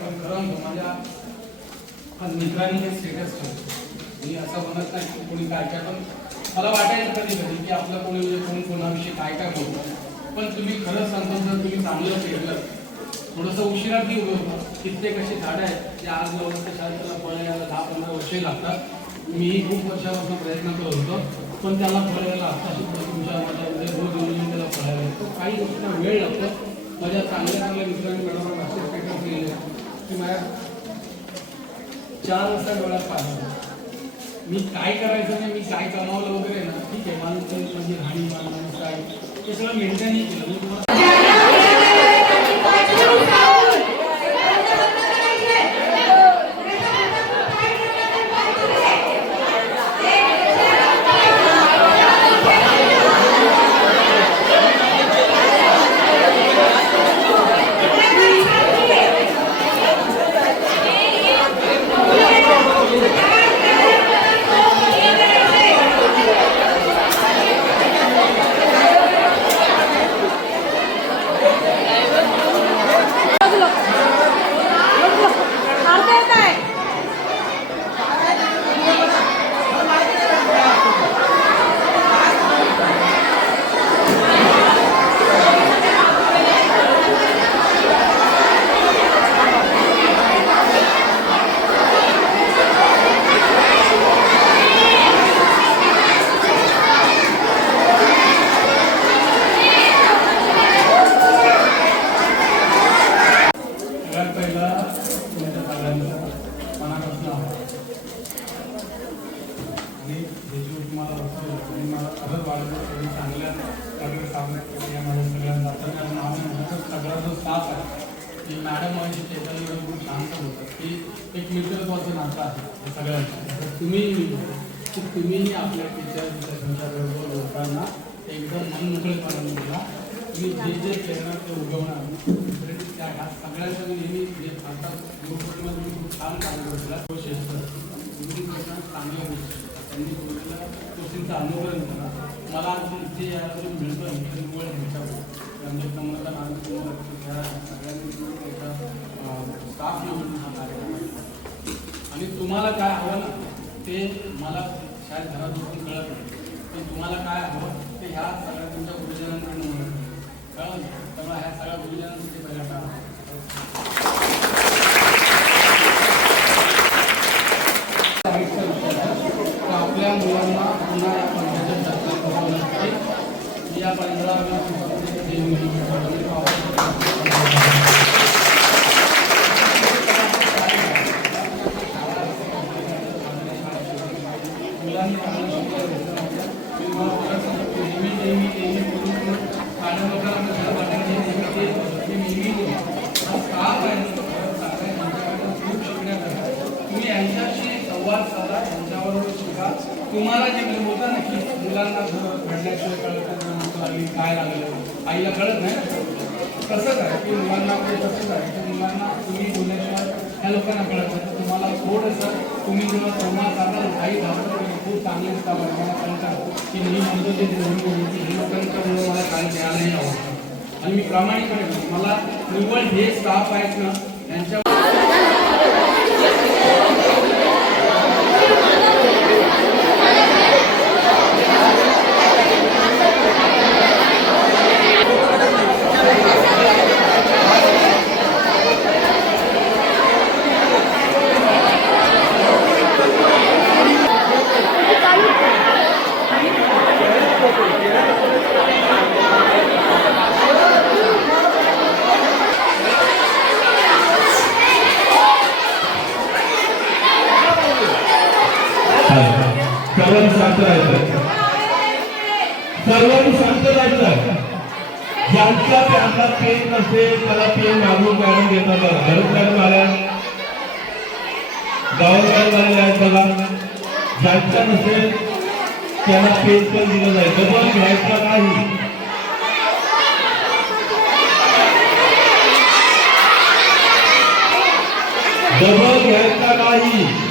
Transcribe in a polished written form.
पण खरं माझ्या आज मित्रांनी हे स्टेटस ठेवलं. मी असं म्हणत नाही की कोणी काय काय, पण मला वाटायचं कधी कधी की आपलं कोणी म्हणजे कोण कोणाविषयी काय काय बोलतो. पण तुम्ही खरंच सांगतो, जर तुम्ही चांगलं केलं थोडंसं उशिरा की कित्येक अशी झाडं आहेत जे आज लावून त्याला फळ यायला 10-15 वर्षे लागतात. मीही खूप वर्षापासून प्रयत्न करत होतो, पण त्याला फळ यायला आत्ताशी तुमच्या माझ्यामध्ये रोज येऊन त्याला फळायला येतो. काही गोष्टींना वेळ लागतो. माझ्या चांगल्या मित्रांनी बरोबर असे पेपर केले की माझ्या 4 वाजता डोळ्यात पाहिजे मी काय करायचं नाही, मी काय कमावलं वगैरे ना, ठीक आहे. माणूस म्हणजे राहणीमान माणूस काय ते सगळं मेंटेनही केलं. मी तुम्हाला मॅडम माझी चेतन खूप शांत होतं की एक मित्रत्वाचं नातं आहे सगळ्यांचं. तुम्हीही आपल्या टीचर तुमच्याबरोबर लोकांना एकदम मनमोकळेपणाने दिला. तुम्ही जे प्रेरणा ते उगवणार त्या ह्या सगळ्यांचं नेहमी जे आता ग्रुपमध्ये तुम्ही खूप छान काम करता. तो शिस्त तुम्ही चांगल्या गोष्टी त्यांनी बोललेल्या गोष्टींचं अनुकरण करा. मला इथे यायला जो मिळतं निवड ह्याच्यावर म्हणजे कमलता सगळ्यांनी स्टाफ घेऊन हा कार्यक्रम आहे. आणि तुम्हाला काय हवं ना ते मला शाळेत घरात बसून कळत नाही, पण तुम्हाला काय हवं ते ह्या सगळ्या तुमच्या गुरुजनांकडून मिळत कळलं. त्यामुळे ह्या सगळ्या गुरुजनांसाठी पहिला काय आपल्या मुलांना पुन्हा या पंचायत या 15 तुम्ही यांच्याशी संवाद साधा, यांच्याबरोबर शिका. तुम्हाला जे बोलता ना की मुलांना घडल्याशिवाय कळत लागली काय लागलं आईला कळत नाही, तसंच आहे की मुलांना तसंच आहे की मुलांना तुम्ही बोलल्याशिवाय ह्या लोकांना कळत नाही. तुम्हाला थोडंसं तुम्ही जेव्हा संवाद साधा आई घालतो खूप चांगले असतात. मला कळतं की मी म्हणतो ते हे लोकांच्यामुळे मला काय द्यायलाही आवडतं. आणि मी प्रामाणिकपणे मला निव्वळ हे स्टाफ आहेत ना यांच्या सर्वांनी शांत राहायचं. सर्वांनी शांत राहायचं. ज्यांच्या त्यांना पेन नसेल त्याला पेन मागून मॅडम घेतात. गरज मॅडम आल्या, गावात मॅडम आलेल्या आहेत बघा. ज्यांच्या नसेल त्याला पेन पण दिलं जाईल. डबल घ्यायचा नाही. डबल घ्यायचा नाही.